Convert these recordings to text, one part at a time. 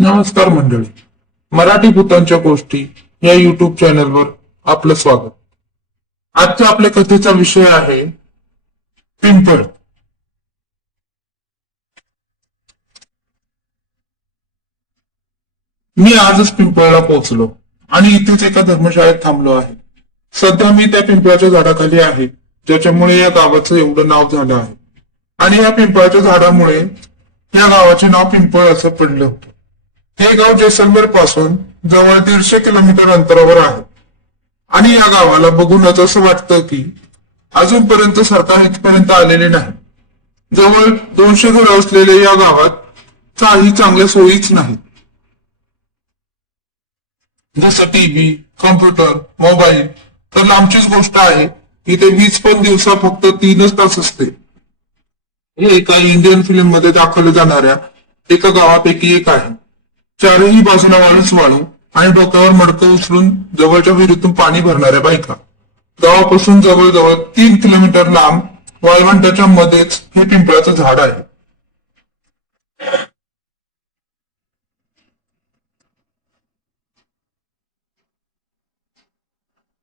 नमस्कार मंडळी, मराठी भूतांच्या गोष्टी या युट्यूब चॅनलवर आपलं स्वागत. आजच्या आपल्या कथेचा विषय आहे पिंपळ. मी आजच पिंपळला पोहोचलो आणि इथेच एका धर्मशाळेत थांबलो आहे. सध्या मी त्या पिंपळाच्या झाडाखाली आहे, ज्याच्यामुळे या गावाचं एवढं नाव झालं आहे. आणि या पिंपळाच्या झाडामुळे या गावाचे नाव पिंपळ असं पडलं होतं. हे गाव जैसलमेर पासून जवळ 150 किलोमीटर अंतरावर आहे. आणि या गावाला बघूनच असं वाटतं की अजूनपर्यंत सरकार इथपर्यंत आलेले नाही. जवळ 200 घरं असलेल्या या गावात काही चांगल्या सोयीच नाहीत. जसं टीव्ही, कॉम्प्युटर, मोबाईल तर लांबचीच गोष्ट आहे. इथे वीज पण दिवसा फक्त 3च तास असते. हे एका इंडियन फिल्म मध्ये दाखवल्या जाणाऱ्या एका गावापैकी एक आहे. चारही बाजूला वाळूच वाळू आणि डोक्यावर मडकं उचलून जवळच्या विहिरीतून पाणी भरणाऱ्या बायका. गावापासून जवळजवळ 3 किलोमीटर लांब वाळवंटाच्या मध्येच हे पिंपळाचं झाड आहे.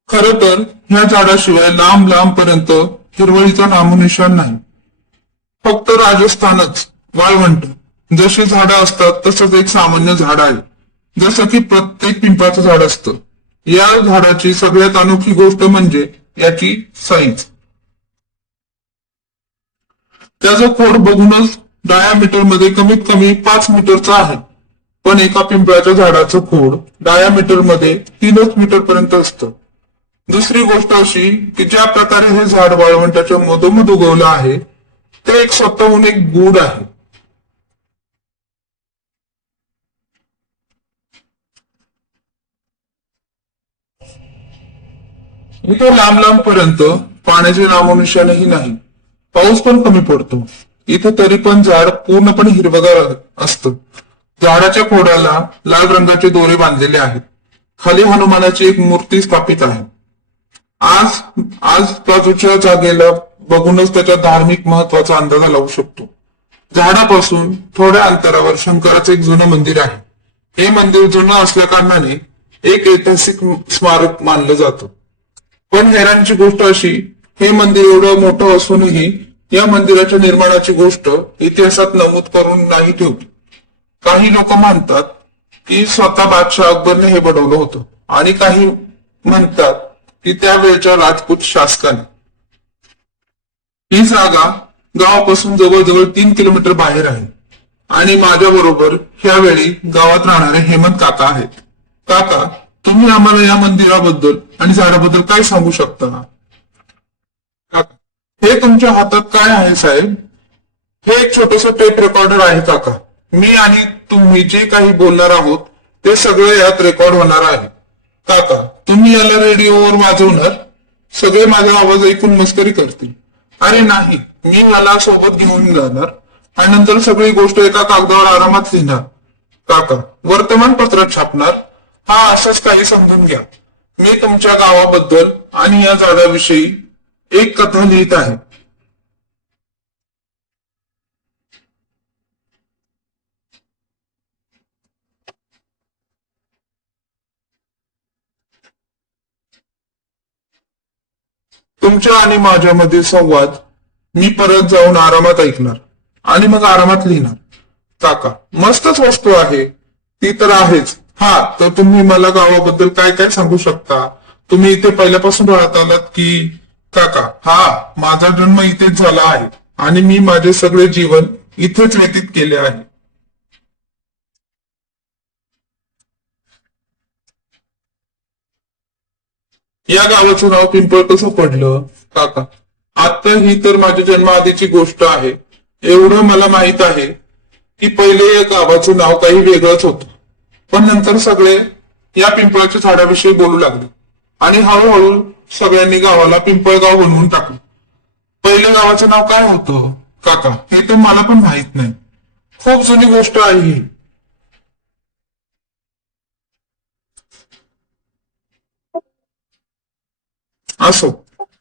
खरं तर ह्या झाडाशिवाय लांब लांब पर्यंत हिरवळीचा नामोनिशाण नाही. फक्त राजस्थानच वाळवंट. जशी झाडं असतात तसंच एक सामान्य झाड आहे. जसं की प्रत्येक पिंपळाचं झाड असतं. या झाडाची सगळ्यात अनोखी गोष्ट म्हणजे याची साईज. त्याचं खोड बघूनच डायामीटर मध्ये कमीत कमी 5 मीटरचा आहे. पण एका पिंपळाच्या झाडाचं खोड डायामीटर मध्ये 3 मीटर पर्यंत असतं. दुसरी गोष्ट अशी की ज्या प्रकारे हे झाड वाळवंटाच्या मधोमध उगवलं आहे ते एक स्वतःहून एक गूढ आहे. इथे लांब लांब पर्यंत पाण्याचे नामोनिशाणही नाही. पाऊस पण कमी पडतो. इथे तरी पण झाड पूर्णपणे हिरवगार असतं. झाडाच्या खोडाला लाल रंगाचे दोरे बांधलेले आहेत. खाली हनुमानाची एक मूर्ती स्थापित आहे. आज आजबाजूच्या जागेला बघूनच त्याच्या धार्मिक महत्वाचा अंदाज लावू शकतो. झाडापासून थोड्या अंतरावर शंकराचं एक जुनं मंदिर आहे. हे मंदिर जुनं असल्या कारणाने एक ऐतिहासिक स्मारक मानलं जातं. पण हैराणीची गोष्ट अशी, हे मंदिर एवढं मोठं असूनही या मंदिराच्या निर्माणाची गोष्ट इतिहासात नमूद करून नाही ठेवली. काही लोक मानतात की स्वतः बादशाह अकबरने हे बनवलं होतं आणि काही म्हणतात की त्यावेळच्या राजपूत शासकाने. ही जागा गावापासून जवळजवळ 3 किलोमीटर बाहेर आहे. आणि माझ्या बरोबर ह्यावेळी गावात राहणारे हेमंत काका आहेत. काका, तुम्ही आम्हाला या मंदिराबद्दल आणि झाडाबद्दल काय सांगू शकता? काका, हे तुमच्या हातात काय आहे साहेब? हे एक छोटस टेप रेकॉर्डर आहे काका. मी आणि तुम्ही जे काही बोलणार आहोत ते सगळे यात रेकॉर्ड होणार आहे. काका, तुम्ही याला रेडिओवर वाजवणार? सगळे माझा आवाज ऐकून मस्करी करतील. अरे नाही, मी याला सोबत घेऊन जाणार आणि नंतर सगळी गोष्ट एका कागदावर आरामात लिहिणार. काका, वर्तमानपत्रात छापणार? हा, असंच काही समजून घ्या. मी तुमच्या गावाबद्दल आणि या झाडाविषयी एक कथा लिहित आहे. तुमच्या आणि माझ्यामधील संवाद मी परत जाऊन आरामात ऐकणार आणि मग आरामात लिहिणार. काका, मस्तच वस्तू आहे. ती तर आहेच. हा, तर तुम्ही मला गावाबद्दल काय काय सांगू शकता? तुम्ही इथे पहिल्यापासून राहत आलात की? काका, हा, माझा जन्म इथेच झाला आहे आणि मी माझे सगळे जीवन इथेच व्यतीत केले आहे. या गावाचं नाव पिंपळ कसं पडलं? काका, आता ही तर माझ्या जन्माआधीची गोष्ट आहे. एवढं मला माहित आहे की पहिले या गावाचं नाव काही वेगळंच होतं. पण नंतर सगळे या पिंपळाच्या झाडाविषयी बोलू लागले आणि हळूहळू सगळ्यांनी गावाला पिंपळगाव बनवून टाकलं. पहिले गावाचं नाव काय होतं? काका, हे तर मला पण माहित नाही. खूप जुनी गोष्ट आहे ही. असो,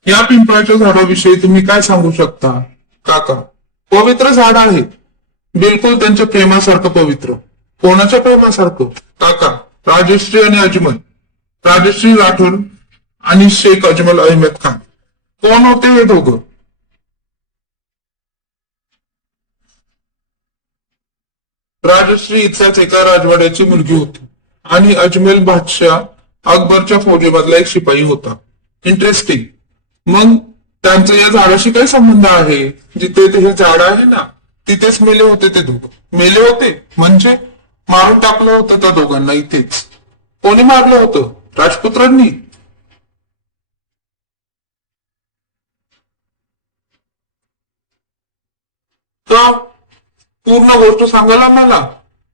या पिंपळाच्या झाडाविषयी तुम्ही काय सांगू शकता? काका, पवित्र झाड आहे. बिलकुल त्यांच्या प्रेमासारखं पवित्र. कोणाच्या प्रेमासारखं? काका, राजश्री आणि अजमल. राजश्री राठोड आणि शेख अजमल अहमद खान. कोण होते हे दोघं? राजश्री इथल्याच एका राजवाड्याची मुलगी होती आणि अजमेर बादशाह अकबरच्या फौजेमधला एक शिपाई होता. इंटरेस्टिंग. मग त्यांचा या झाडाशी काय संबंध आहे? जिथे ते हे झाड आहे ना, तिथेच मेले होते ते दोघं. मेले होते म्हणजे मारून टाकलं होतं त्या दोघांना इथेच. कोणी मारलं होतं? राजपुत्रांनी. का? पूर्ण गोष्ट सांगायला मला.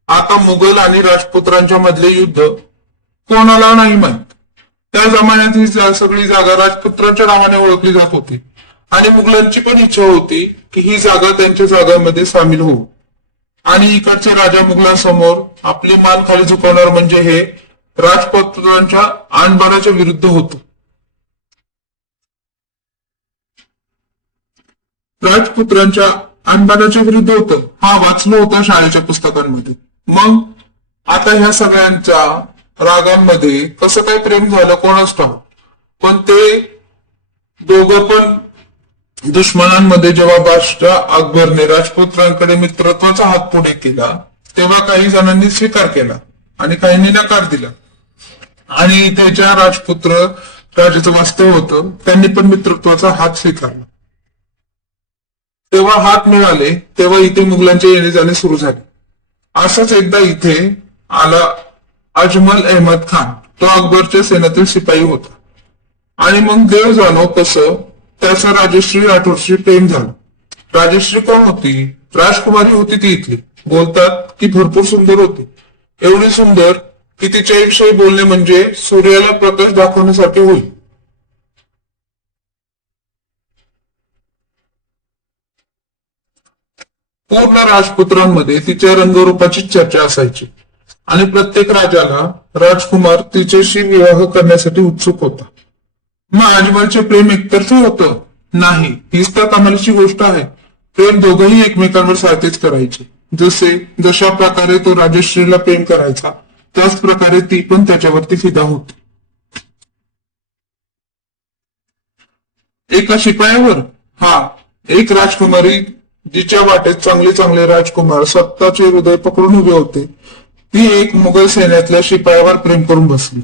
आता मुघल आणि राजपुत्रांच्या मधले युद्ध कोणाला नाही माहित. त्या जमान्यात ही सगळी जागा राजपुत्रांच्या नावाने ओळखली जात होती आणि मुघलांची पण इच्छा होती की ही जागा त्यांच्या जागांमध्ये सामील होऊ. आणि इकडच्या राजा मुघलांसमोर आपली मान खाली झुकवणार म्हणजे हे राजपुत्रांच्या आणबाणाच्या विरुद्ध होतं. राजपुत्रांच्या आणबाणाच्या विरुद्ध होतं. हा वाचलं होता शाळेच्या पुस्तकांमध्ये. मग आता ह्या सगळ्यांच्या रागांमध्ये कसं काय प्रेम झालं कोणाच ठाऊक. पण ते दोघं पण दुश्मनांमध्ये जेव्हा बादशाह अकबरने राजपुत्रांकडे मित्रत्वाचा हात पुढे केला तेव्हा काही जणांनी स्वीकार केला आणि काहींनी नकार दिला. आणि त्याच्या राजपुत्र राजाचं वास्तव होतं, त्यांनी पण मित्रत्वाचा हात स्वीकारला. तेव्हा हात मिळाले तेव्हा इथे मुघलांचे येणे जाणे सुरू झाले. असंच एकदा इथे आला अजमल अहमद खान. तो अकबरच्या सेनेतील शिपाई होता. आणि मग देव जाणो कसं त्याचं राजश्री राठोडशी प्रेम झालं. राजश्री कोण होती? राजकुमारी होती ती इथली. बोलतात की भरपूर सुंदर होती. एवढी सुंदर की तिच्याविषयी बोलणे म्हणजे सूर्याला प्रकाश दाखवण्यासारखे होईल. पूर्ण राजपुत्रांमध्ये तिच्या रंगरूपाची चर्चा असायची आणि प्रत्येक राजाला राजकुमार तिच्याशी विवाह करण्यासाठी उत्सुक होता. मग अजमलचे प्रेम एकतर्फी होतं? नाही, हीच तर कमालीची गोष्ट आहे. प्रेम दोघंही एकमेकांवर सारखेच करायचे. जशा प्रकारे तो राजश्रीला प्रेम करायचा त्याच प्रकारे ती पण त्याच्यावरती फिदा होती. एका शिपायावर? हा, एक राजकुमारी जिच्या वाटेत चांगले चांगले राजकुमार सत्ताचे हृदय पकडून उभे होते, ती एक मुघल सैन्यातल्या शिपायावर प्रेम करून बसली.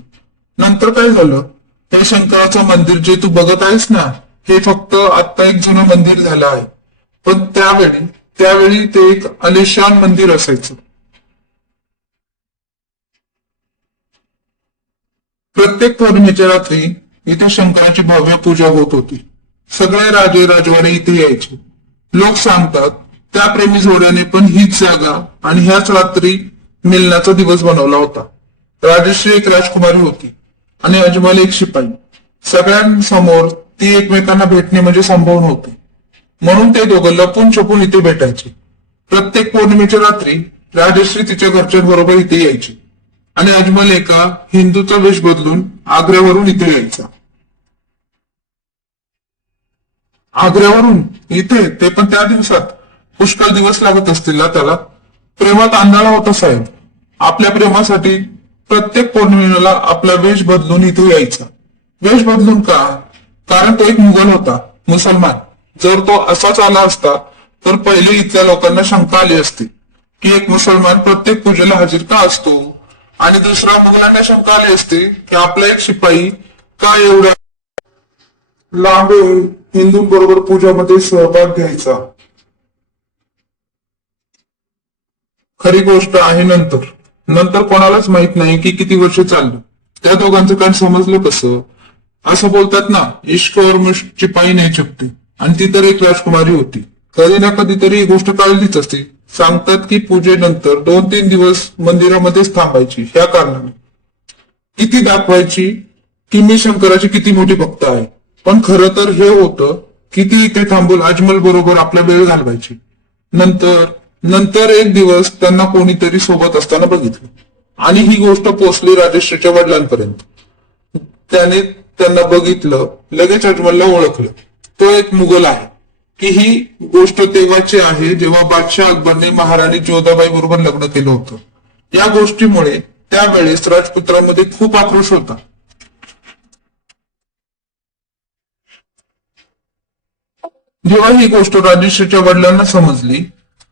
नंतर काय झालं? हे शंकराचं मंदिर जे तू बघत आहेस ना, हे फक्त आता एक जुनं मंदिर झालं आहे. पण त्यावेळी ते एक आलिशान मंदिर असायचं. प्रत्येक पौर्णिमेच्या रात्री इथे शंकराची भव्य पूजा होत होती. सगळे राजे राजवाडे इथे यायचे. लोक सांगतात त्या प्रेमी जोड्याने पण हीच जागा आणि ह्याच रात्री मिलनाचा दिवस बनवला होता. राजश्री एक राजकुमारी होती आणि अजमल एक शिपाई. सगळ्यांसमोर ती एकमेकांना भेटणे म्हणजे संभव नव्हते. म्हणून ते दोघं लपून छपून इथे भेटायचे. प्रत्येक पौर्णिमेच्या रात्री राजश्री तिच्या घरच्यांबरोबर इथे यायची आणि अजमल एका हिंदूचा वेश बदलून आग्र्यावरून इथे यायचा. आग्र्यावरून इथे, ते पण त्या दिवसात? पुष्कळ दिवस लागत असतील ना त्याला. प्रेमात आंधळा होता साहेब. आपल्या प्रेमासाठी प्रत्येक पौर्णिमेला आपला वेश बदलून इथे यायचा. वेश बदलून का? कारण तो एक मुघल होता, मुसलमान. जर तो असाच आला असता तर पहिले इथल्या लोकांना शंका आली असती की एक मुसलमान प्रत्येक पूजेला हजर का असतो. आणि दुसरा मुघलांना शंका आली असती की आपला एक शिपाई का एवढा लांब हिंदूंबरोबर पूजामध्ये सहभाग घ्यायचा. खरी गोष्ट आहे नंतर कोणालाच माहित नाही की किती वर्ष चाललं. त्या दोघांचं काय समजलं कसं? असं बोलतात ना, इश्क और मुश्क चिपाई नाही छपते. आणि ती तर एक राजकुमारी होती. कधी ना कधीतरी ही गोष्ट कळलीच असते. सांगतात की पूजेनंतर 2-3 दिवस मंदिरामध्येच थांबायची. ह्या कारणाने किती दाखवायची की मी शंकराची किती मोठी भक्त आहे. पण खरं तर हे होतं की ती इथे थांबून अजमल बरोबर आपला वेळ घालवायची. नंतर एक दिवस त्यांना कोणीतरी सोबत असताना बघितलं आणि ही गोष्ट पोचली राजश्रीच्या वडिलांपर्यंत. त्याने त्यांना बघितलं, लगेच अजमलला ओळखलं. तो एक मुघल आहे की ही गोष्ट तेव्हाची आहे जेव्हा बादशाह अकबरने महाराणी जोधाबाई बरोबर लग्न केलं होतं. या गोष्टीमुळे त्यावेळेस राजपुत्रांमध्ये खूप आक्रोश होता. जेव्हा ही गोष्ट राजश्रीच्या वडिलांना समजली,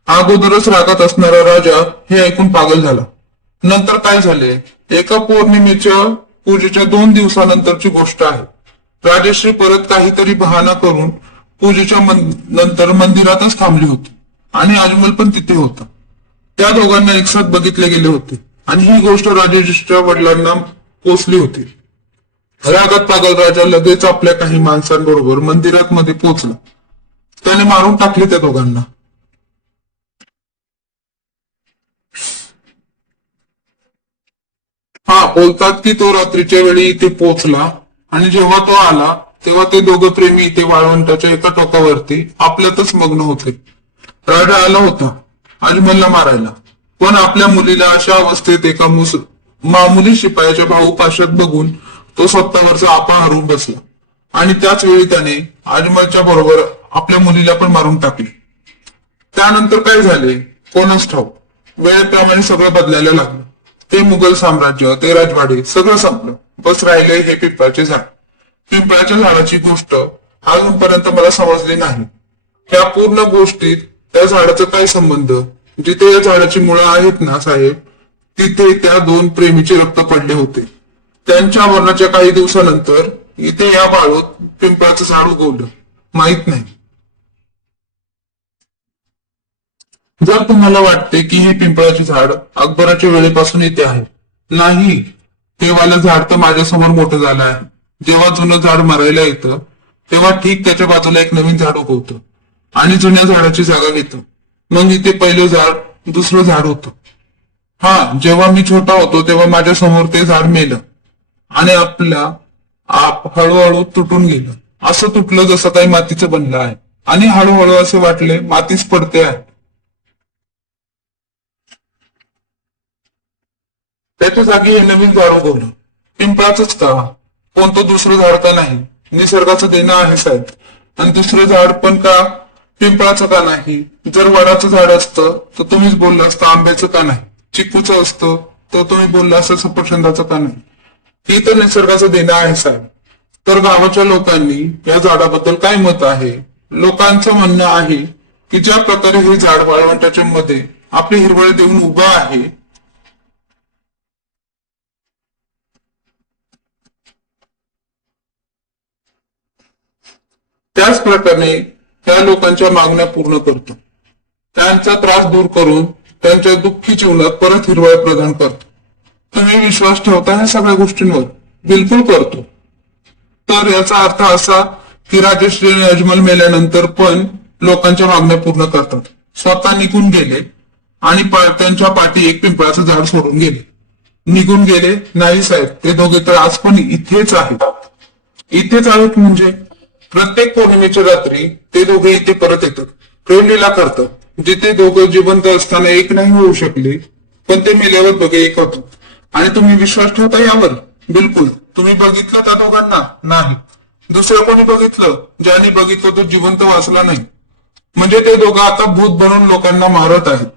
अगोदरच रागात असणारा राजा हे ऐकून पागल झाला. नंतर काय झाले? एका पौर्णिमेच्या पूजेच्या 2 दिवसानंतरची गोष्ट आहे. राजश्री परत काहीतरी बहाणा करून पूजेच्या नंतर मंदिरातच थांबली होती आणि अजमल पण तिथे होता. त्या दोघांना एकसाथ बघितले गेले होते आणि ही गोष्ट राजश्रीच्या वडिलांना पोचली होती. रागात पागल राजा लगेच आपल्या काही माणसांबरोबर मंदिरात मध्ये पोचला. त्याने मारून टाकले त्या दोघांना. बोलतात की तो रात्रीच्या वेळी इथे पोहोचला आणि जेव्हा तो आला तेव्हा ते दोघं प्रेमी इथे वाळवंटाच्या एका टोकावरती आपल्यातच मग्न होते. राजा आला होता अजमलला मारायला, पण आपल्या मुलीला अशा अवस्थेत एका मामुली शिपायाच्या भाऊपाशात बघून तो स्वतःवरचा आपा हरवून बसला आणि त्याच वेळी त्याने अजमलच्या बरोबर आपल्या मुलीला पण मारून टाकले. त्यानंतर काय झाले कोणास ठाऊक. वेळेप्रमाणे सगळं बदलायला लागलं. ते मुघल साम्राज्य, ते राजवाडे सगळं संपलं. बस राहिले हे पिंपळाचे झाड. पिंपळाच्या झाडाची गोष्ट अजूनपर्यंत मला समजली नाही. त्या पूर्ण गोष्टीत त्या झाडाचा काय संबंध? जिथे या झाडाची मुळं आहेत ना साहेब, तिथे त्या 2 प्रेमीचे रक्त पडले होते. त्यांच्या मरणाच्या काही दिवसानंतर इथे या बाळूत पिंपळाचं झाड उगवलं. माहित नाही. जर तुम्हाला वाटते की हे पिंपळाचे झाड अकबराच्या वेळेपासून येते आहे, नाही, हे वालं झाड तर माझ्यासमोर मोठं झालं आहे. जेव्हा जुनं झाड मरायला येतं तेव्हा ठीक त्याच्या बाजूला एक नवीन झाड उगवतं आणि जुन्या झाडाची जागा घेतं. मग इथे पहिलं झाड दुसरं झाड होतं. जेव्हा मी छोटा होतो तेव्हा माझ्या समोर ते झाड मेलं आणि आपला आप हळूहळू तुटून गेलं. असं तुटलं जसं काही मातीचं बनलं आहे आणि हळूहळू असे वाटले मातीच पडते आहे. त्याच्या जागी हे नवीन झाड उगवलं. पिंपळाचंच का? कोणतं दुसरं झाड का नाही? निसर्गाचं देणं आहे साहेब. आणि दुसरं झाड पण का पिंपळाचं का नाही? जर वडाचं झाड असतं तर तुम्हीच बोलला असतं आंब्याचं का नाही? चिकूचं असतं तर तुम्ही बोलला असतं सफरचंदाचं का नाही? हे तर निसर्गाचं देणं आहे साहेब. तर गावाच्या लोकांनी या झाडाबद्दल काय मत आहे? लोकांचं म्हणणं आहे की ज्या प्रकारे हे झाड वाळवंटाच्या मध्ये आपली हिरवळ देऊन उभं आहे, त्याच प्रकारे त्या लोकांच्या मागण्या पूर्ण करतो. त्यांचा त्रास दूर करून त्यांच्या दुःखी जीवनात परत हिरवळ प्रदान करतो. तुम्ही विश्वास ठेवता ह्या सगळ्या गोष्टींवर? बिलकुल करतो. तर याचा अर्थ असा की राजश्री आणि अजमल मेल्यानंतर पण लोकांच्या मागण्या पूर्ण करतात. स्वतः निघून गेले आणि त्यांच्या पाठी एक पिंपळाचं झाड सोडून गेले. निघून गेले नाही साहेब, ते दोघे तर आज पण इथेच आहेत. इथेच आहेत म्हणजे प्रत्येक पौर्णिमेच्या रात्री ते दोघे इथे परत येतात, प्रेमलीला करतात. जिथे दोघं जिवंत असताना एक नाही होऊ शकले, पण ते मेल्यावर दोघे एक होतात. आणि तुम्ही विश्वास ठेवता यावर? बिलकुल. तुम्ही बघितलं त्या दोघांना? नाही. दुसरं कोणी बघितलं? ज्याने बघितलं तो जिवंत वाचला नाही. म्हणजे ते दोघं आता भूत बनून लोकांना मारत आहेत.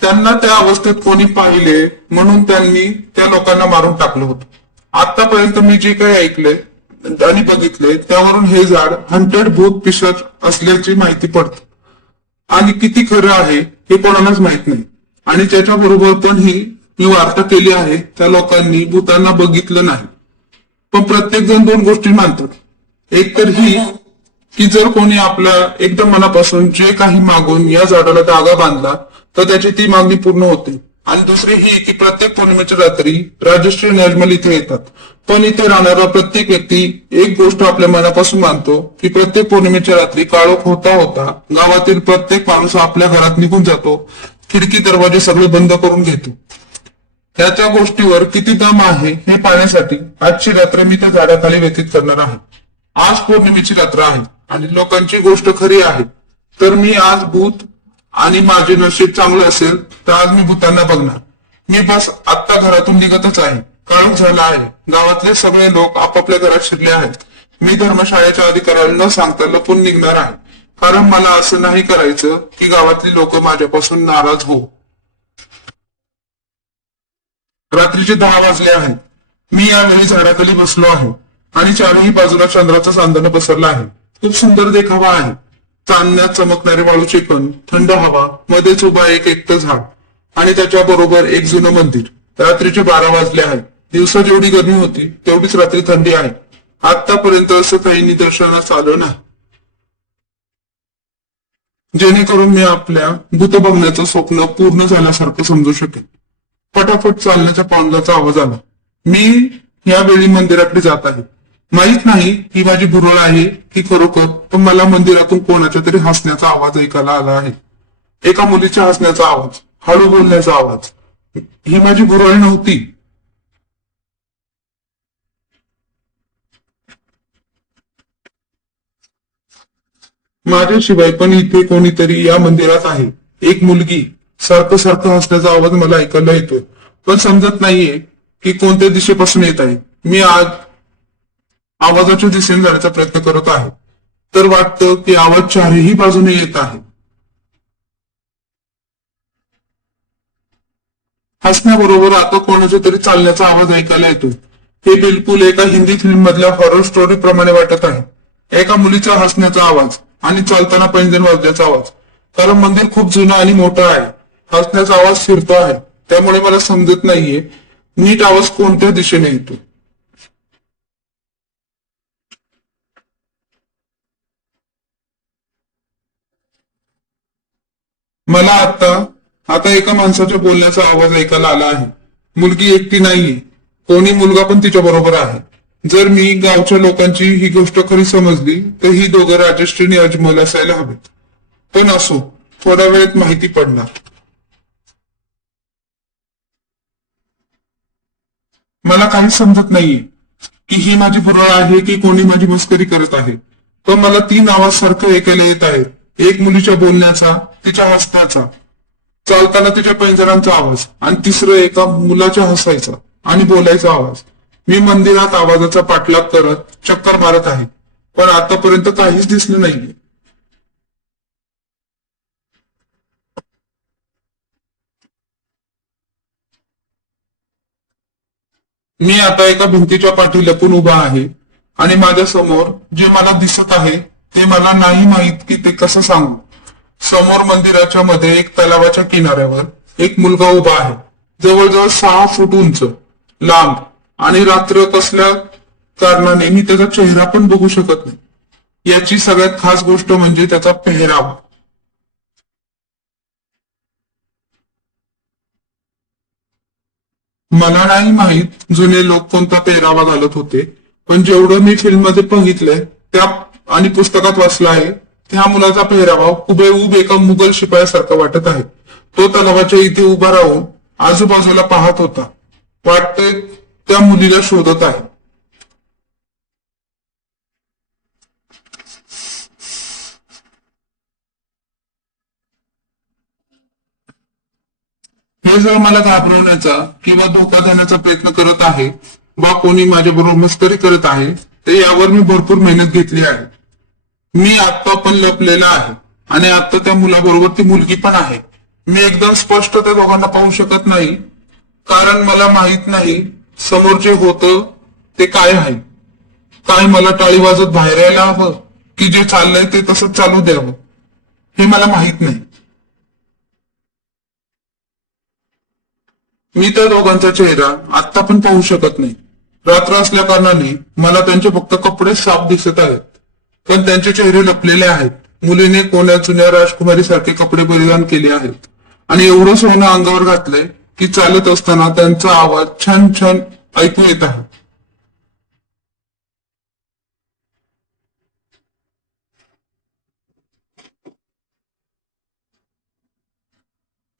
त्यांना त्या अवस्थेत कोणी पाहिले म्हणून त्यांनी त्या लोकांना मारून टाकलं होतं. आतापर्यंत मी जे काही ऐकलंय आणि बघितलंय त्यावरून हे झाड हंटेड भूत पिशाच असल्याची माहिती पडते. आणि किती खरं आहे हे कोणालाच माहित नाही. आणि त्याच्याबरोबर पण ही मी वार्ता केली आहे, त्या लोकांनी भूतांना बघितलं नाही. पण प्रत्येक जण 2 गोष्टी मानतात. एक तर ही की जर कोणी आपल्या एकदम मनापासून जे काही मागून या झाडाला धागा बांधला तर त्याची ती मागणी पूर्ण होते. आणि दुसरी ही की प्रत्येक पौर्णिमेच्या रात्री राजश्री आणि अजमल इथे येतात. पण इथे राहणारा प्रत्येक व्यक्ती एक गोष्ट आपल्या मनापासून मानतो की प्रत्येक पौर्णिमेच्या रात्री काळोख होता होता गावातील प्रत्येक माणूस आपल्या घरात निघून जातो, खिडकी दरवाजे सगळे बंद करून घेतो. त्याच्या गोष्टीवर किती दम आहे हे पाहण्यासाठी आजची रात्र मी त्या झाडाखाली व्यतीत करणार आहे. आज पौर्णिमेची रात्र आहे आणि लोकांची गोष्ट खरी आहे. तर मी आज भूत आणि माझे नशीब चांगलं असेल तर आज मी भूतांना बघणार. मी बस आत्ता घरातून निघतच आहे. काळोख झाला आहे. गावातले सगळे लोक आपापल्या घरात शिरले आहेत. मी धर्मशाळेच्या अधिकाऱ्याला न सांगता लपून निघणार आहे. कारण मला असं नाही करायचं की गावातली लोक माझ्यापासून नाराज हो. रात्रीचे 10 वाजले आहेत. मी यावेळी झाडाखाली बसलो आहे आणि चारही बाजूला चंद्राचं चांदणं पसरलं आहे. खूप सुंदर देखावा आहे. चांदण्यात चमकणारे वाळूचे कण, थंड हवा, मध्येच उभा एक एकटं झाड आणि त्याच्या बरोबर एक जुनं मंदिर. रात्रीचे 12 वाजले आहेत. दिवसा जेवढी गरमी होती तेवढीच रात्री थंडी आहे. आतापर्यंत असं काही निदर्शनास आलं नाही, जेणेकरून मी आपल्या भूत बघण्याचं स्वप्न पूर्ण झाल्यासारखं समजू शकेन. फटाफट चालण्याच्या पावलाचा आवाज आला. मी यावेळी मंदिराकडे जात आहे. माहित नाही ही माझी भुरळ आहे की खरोखर, पण मला मंदिरातून कोणाच्या तरी हसण्याचा आवाज ऐकायला आला आहे. एका मुलीच्या हसण्याचा आवाज, हळू बोलण्याचा आवाज. ही माझी भुरळ नव्हती. माझ्याशिवाय पण इथे कोणीतरी या मंदिरात आहे. एक मुलगी. सारखं सारखं हसण्याचा आवाज मला ऐकायला येतोय, पण समजत नाहीये की कोणत्या दिशेपासून येत आहे. मी आज आवाजाच्या दिशेने जाण्याचा प्रयत्न करत आहे, तर वाटतं की आवाज चारही बाजूने येत आहे. हसण्याबरोबर आता कोणाच्या तरी चालण्याचा आवाज ऐकायला येतोय. हे बिलकुल एका हिंदी फिल्म मधल्या हॉरर स्टोरी प्रमाणे वाटत आहे. एका मुलीचा हसण्याचा आवाज आणि चालताना पैंजण वाजण्याचा आवाज. कारण मंदिर खूप जुनं आणि मोठं आहे. हसण्याचा आवाज फिरतो आहे, त्यामुळे मला समजत नाहीये नीट आवाज कोणत्या दिशेने येतो. मला आता एका माणसाच्या बोलण्याचा आवाज ऐकायला आला आहे. मुलगी एकटी नाहीये, कोणी मुलगा पण तिच्या बरोबर आहे. जर मी गावच्या लोकांची ही गोष्ट खरी समजली तर ही दोघं राजश्री आणि अजमल असायला हवेत. पण असो, थोड्या वेळेत माहिती पडणार. मला काहीच समजत नाहीये की ही माझी भुरळ आहे की कोणी माझी मस्करी करत आहे. पण मला 3 आवाज सारखं ऐकायला येत आहेत. एक मुलीच्या बोलण्याचा, तिच्या हसण्याचा, चालताना तिच्या पैंजणांचा आवाज आणि तिसरं एका मुलाच्या हसायचा आणि बोलायचा आवाज. मी मंदिरात आवाजाचा पाठलाग करत चक्कर मारत आहे, पण आतापर्यंत काहीच दिसलं नाहीये. मी आता एका भिंतीच्या पाठी लपून उभा आहे आणि माझ्या समोर जे मला दिसत आहे ते मला नाही माहित की ते कसं सांगू. समोर मंदिराच्या मध्ये एक तलावाच्या किनाऱ्यावर एक मुलगा उभा आहे. जवळजवळ 6 फूट उंच, लांब आणि रात्र कसल्या कारणाने मी त्याचा चेहरा पण बघू शकत नाही. याची सगळ्यात खास गोष्ट म्हणजे त्याचा पेहराव. मला नाही माहित जुने लोक कोणता पेहरावा घालत होते, पण जेवढं मी फिल्म मध्ये बघितलंय त्या आणि पुस्तकात वाचलं आहे, त्या मुलाचा पेहरावा हुबेहूब एका मुघल शिपायासारखा वाटत आहे. तो तलावाच्या इथे उभा राहून आजूबाजूला पाहत होता. वाटतंय त्या मुलीला शोधत आहे. हे जर मला घाबरवण्याचा किंवा धोका देण्याचा प्रयत्न करत आहे वा कोणी माझ्याबरोबर मस्करी करत आहे, तर यावर मी भरपूर मेहनत घेतली आहे. मी आत्ता पण लपलेला आहे आणि आता त्या मुलाबरोबर ती मुलगी पण आहे. मी एकदम स्पष्ट त्या दोघांना पाहू शकत नाही, कारण मला माहित नाही समोर जे होतं ते काय आहे. काय मला टाळी वाजत बाहेर यायला हवं की जे चाललंय ते तसंच चालू द्यावं, हे मला माहित नाही. मी त्या दोघांचा चेहरा आत्ता पण पाहू शकत नाही. रात्र असल्या कारणाने मला त्यांचे फक्त कपडे साफ दिसत आहेत, पण त्यांचे चेहरे लपलेले आहेत. मुलीने कोण्या जुन्या राजकुमारी सारखे कपडे परिधान केले आहेत आणि एवढं सोनं अंगावर घातलंय की चालत असताना त्यांचा आवाज छान छान ऐकू येत आहे.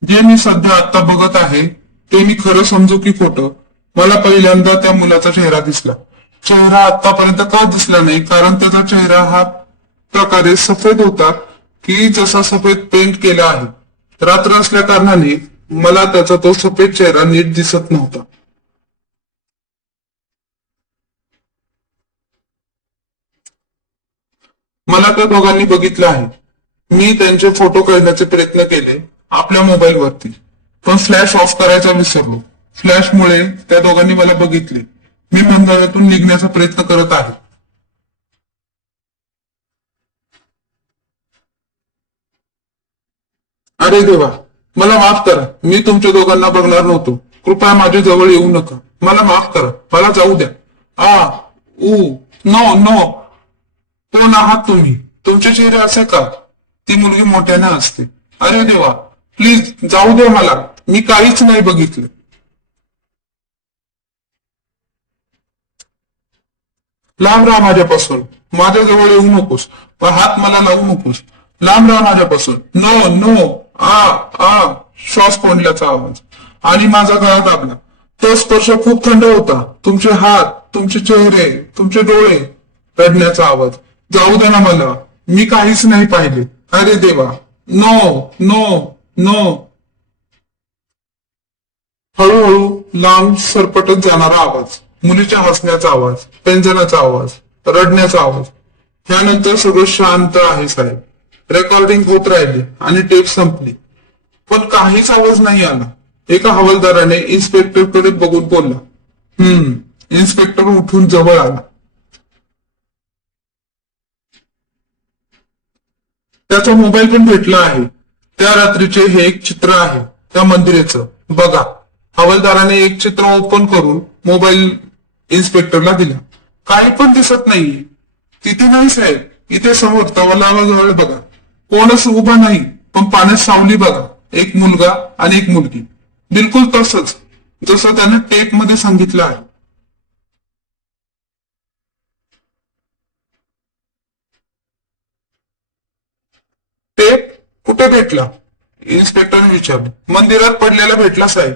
जे मी सध्या आता बघत आहे ते मी खरं समजू की खोटं, मला पहिल्यांदा त्या मुलाचा चेहरा दिसला. चेहरा आतापर्यंत का दिसला नाही, कारण त्याचा चेहरा हा प्रकारे सफेद होता की जसा सफेद पेंट केला आहे. रात्र असल्या कारणाने मला त्याचा तो सफेद चेहरा नीट दिसत नव्हता. मला त्या दोघांनी बघितलं आहे. मी त्यांचे फोटो काढण्याचे प्रयत्न केले आपल्या मोबाईलवरती, पण फ्लॅश ऑफ करायचा विसरलो. फ्लॅशमुळे त्या दोघांनी मला बघितले. मी मंदिरातून निघण्याचा प्रयत्न करत आहे. अरे देवा, मला माफ करा. मी तुमच्या दोघांना बघणार नव्हतो. कृपया माझ्या जवळ येऊ नका. मला माफ करा. मला जाऊ द्या. आ ऊ नो नो. कोण आहात तुम्ही? तुमचे चेहरे असे का? ती मुलगी मोठ्याने असते. अरे देवा, प्लीज जाऊ दे मला. मी काहीच नाही बघितलं. लांब राहा माझ्यापासून. माझ्या जवळ येऊ नकोस व हात मला लावू नकोस. लांब राहा माझ्यापासून. No no. आ आ. श्वास कोंडल्याचा आवाज आणि माझा गळा दाबला. तो स्पर्श खूप थंड होता. तुमचे हात, तुमचे चेहरे, तुमचे डोळे. रडण्याचा आवाज. जाऊ दे ना मला. मी काहीच नाही पाहिले. अरे देवा. No no no. हळूहळू लांब सरपटत जाणारा आवाज. मुलीच्या हसण्याचा आवाज, पेंजनाचा आवाज, रडण्याचा आवाज. त्यानंतर सगळं शांत आहे साहेब. रेकॉर्डिंग होत राहिली आणि टेप संपली. पण काहीच आवाज नाही आला. एका हवालदाराने इन्स्पेक्टरकडे बघून बोलला. इन्स्पेक्टर उठून जवळ आला. त्याचा मोबाईल पण भेटला आहे. त्या रात्रीचे हे एक चित्र आहे त्या मंदिराचं. बघा. हवालदाराने एक चित्र ओपन करून मोबाईल इन्स्पेक्टरला दिला. काही पण दिसत नाहीये. तिथे नाही साहेब. इथे समोर तलावाजवळ बघा. कोणच उभा नाही. पण पाण्यात सावली बघा. एक मुलगा आणि एक मुलगी. बिलकुल तसंच जसं त्याने टेप मध्ये सांगितलं आहे. टेप कुठे भेटला? इन्स्पेक्टरने विचारलं. मंदिरात पडलेला भेटला साहेब.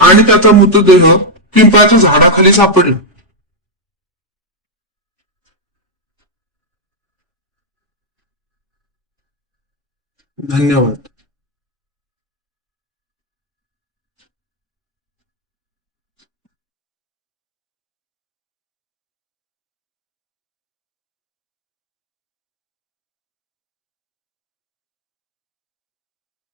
आणि त्याचा मृतदेह पिंपळाच्या झाडाखाली सापडला. धन्यवाद.